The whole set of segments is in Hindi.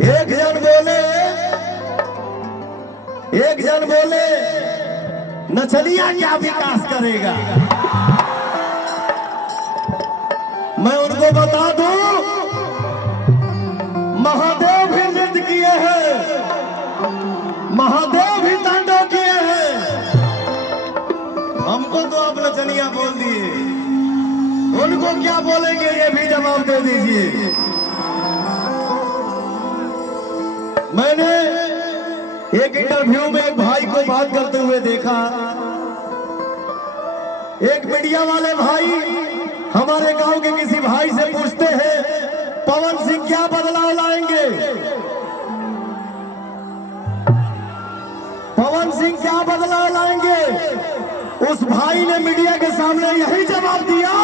एक जन बोले नचलिया क्या विकास करेगा। मैं उनको बता दूं महादेव भी नृत्य किए हैं, महादेव भी तांडव किए हैं। हमको तो आप नचनिया बोल दिए, उनको क्या बोलेंगे ये भी जवाब दे दीजिए। मैंने एक इंटरव्यू में एक भाई को बात करते हुए देखा। एक मीडिया वाले भाई हमारे गांव के किसी भाई से पूछते हैं पवन सिंह क्या बदलाव लाएंगे, पवन सिंह क्या बदलाव लाएंगे। उस भाई ने मीडिया के सामने यही जवाब दिया,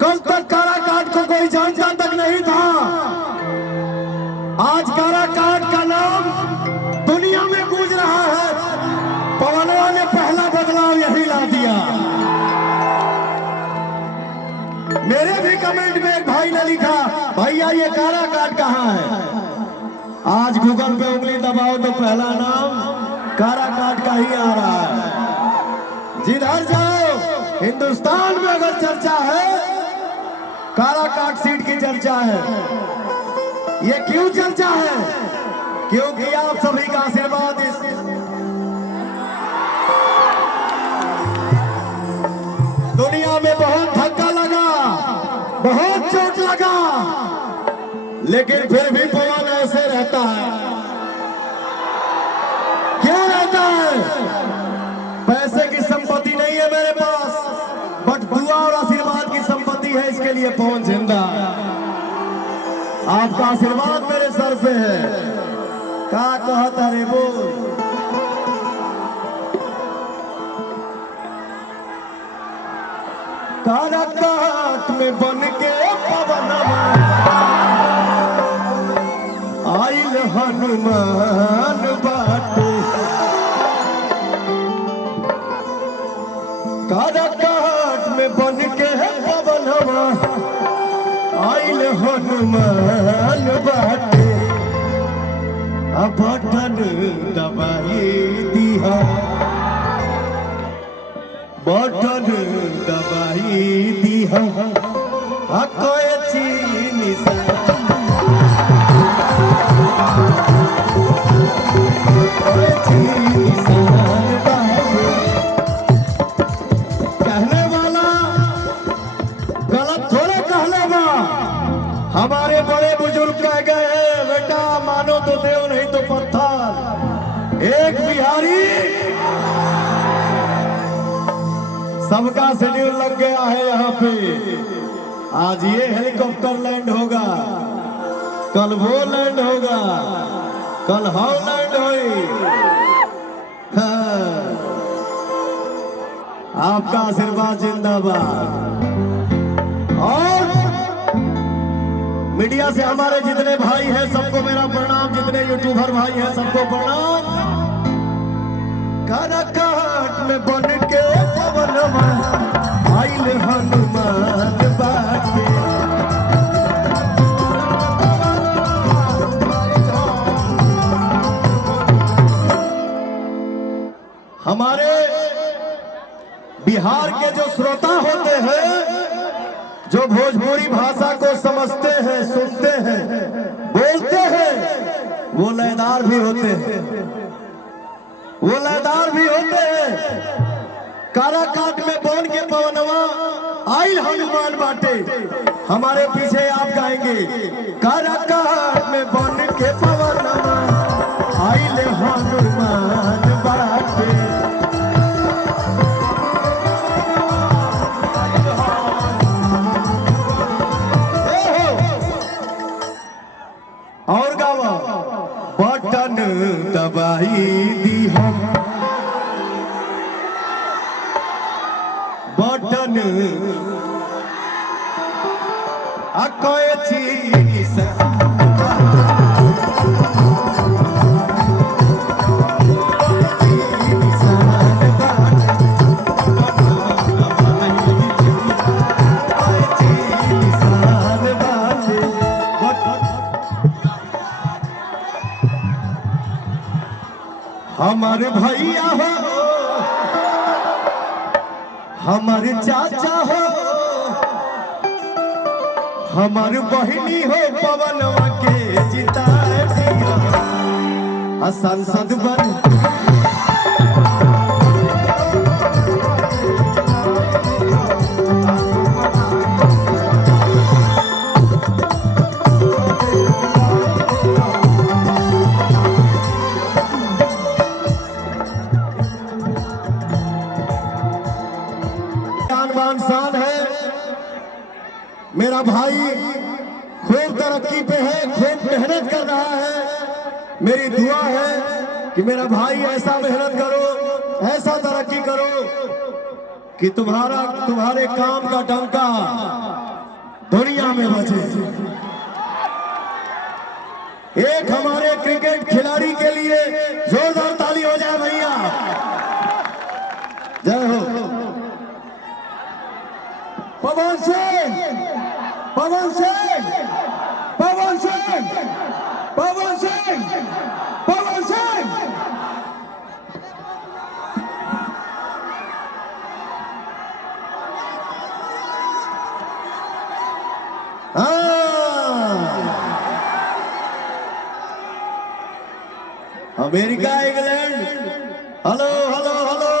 कल तक काराकाट को कोई जानता तक नहीं था, आज काराकाट का नाम दुनिया में गूंज रहा है। पवनवा ने पहला बदलाव यही ला दिया। मेरे भी कमेंट में एक भाई ने लिखा भैया ये काराकाट कहाँ है। आज गूगल पे उंगली दबाओ तो पहला नाम काराकाट का ही आ रहा है। जिधर जाओ हिंदुस्तान में अगर चर्चा है काराकाट सीट की चर्चा है। ये क्यों चर्चा है? क्योंकि आप सभी का आशीर्वाद इस दुनिया में बहुत धक्का लगा, बहुत चोट लगा, लेकिन फिर भी पवन ऐसे रहता है। क्यों रहता है? पैसे की संपत्ति नहीं है मेरे पास, बट दुआ और आशीर्वाद की संपत्ति है, इसके लिए पवन जिंदा है। आपका आशीर्वाद मेरे सर पे है। क्या कहता रे बोल। काराकाट में बन के पवन आइल हनुमान बाटे, काराकाट में बन के पवन आइल हनुमान बाटे, बटन दबाई दिया, बटन दबाई दिया, कोई चीनी कहने वाला गलत थोड़े कहने बा। हमारे बड़े बुजुर्ग कह गए बेटा मानो तो देव नहीं तो पत्थर। एक बिहारी सबका शेड्यूल लग गया है यहाँ पे। आज ये हेलीकॉप्टर लैंड होगा, कल वो लैंड होगा, कल हम लैंड होई। हाँ। आपका आशीर्वाद जिंदाबाद। और मीडिया से हमारे जितने भाई हैं सबको मेरा प्रणाम, जितने यूट्यूबर भाई हैं सबको प्रणाम। काराकाट में बन के पवन आइल हनुमान बाटे, हमारे बिहार के जो श्रोता होते हैं, जो भोजपुरी भाषा को समझते हैं, सुनते हैं, बोलते हैं, वो लयदार भी होते हैं, वो लयदार भी होते हैं। काराकाट में बन के पवनवा आइल हनुमान बाटे, हमारे पीछे आप गाएंगे काराकाट में बन के पवनवा आइल हनुमान बाटे। और गावा बटन दबाई दी हम, बटन कोई चीज हमारे भैया हो, हमारे चाचा हो, हमारे बहिनी हो, पवनवा के जिता दिया संसद बन। शान है मेरा भाई, खूब तरक्की पे है, खूब मेहनत कर रहा है। मेरी दुआ है कि मेरा भाई ऐसा मेहनत करो, ऐसा तरक्की करो कि तुम्हारे काम का डंका दुनिया में बजे। एक हमारे क्रिकेट खिलाड़ी के लिए जोरदार ताली हो जाए भैया। जय हो। Pawan Singh, Pawan Singh, Pawan Singh, Pawan Singh, Pawan Singh. America, England, hello hello hello.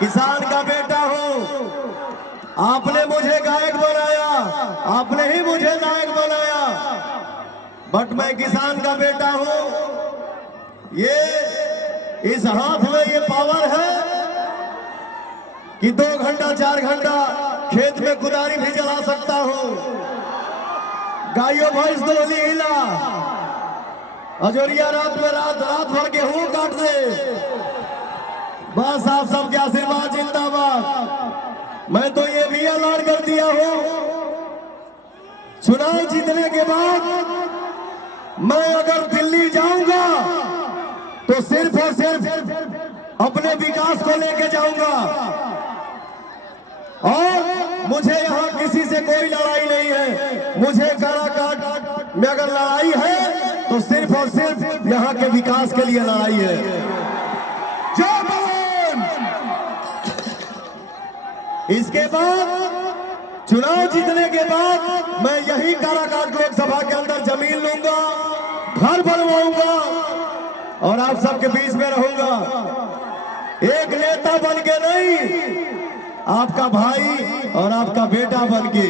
किसान का बेटा हूं, आपने मुझे गायक बनाया, आपने ही मुझे नायक बनाया, बट मैं किसान का बेटा हूं। ये इस हाथ में ये पावर है कि 2 घंटा 4 घंटा खेत में कुदारी भी चला सकता हूं। गायों भैंस दोहली हिला, अजोरिया रात में रात भर गेहूं काट दे। बस आप सबके आशीर्वाद जिंदाबाद। मैं तो ये भी ऐलान कर दिया हूं, चुनाव जीतने के बाद मैं अगर दिल्ली जाऊंगा तो सिर्फ और सिर्फ अपने विकास को लेके जाऊंगा, और मुझे यहां किसी से कोई लड़ाई नहीं है। मुझे काराकाट में अगर लड़ाई है तो सिर्फ और सिर्फ यहां के विकास के लिए लड़ाई है। जय भवन। इसके बाद चुनाव जीतने के बाद मैं यही काराकाट लोकसभा के अंदर जमीन लूंगा, घर बनवाऊंगा और आप सबके बीच में रहूंगा। एक नेता बन के नहीं, आपका भाई और आपका बेटा बन के।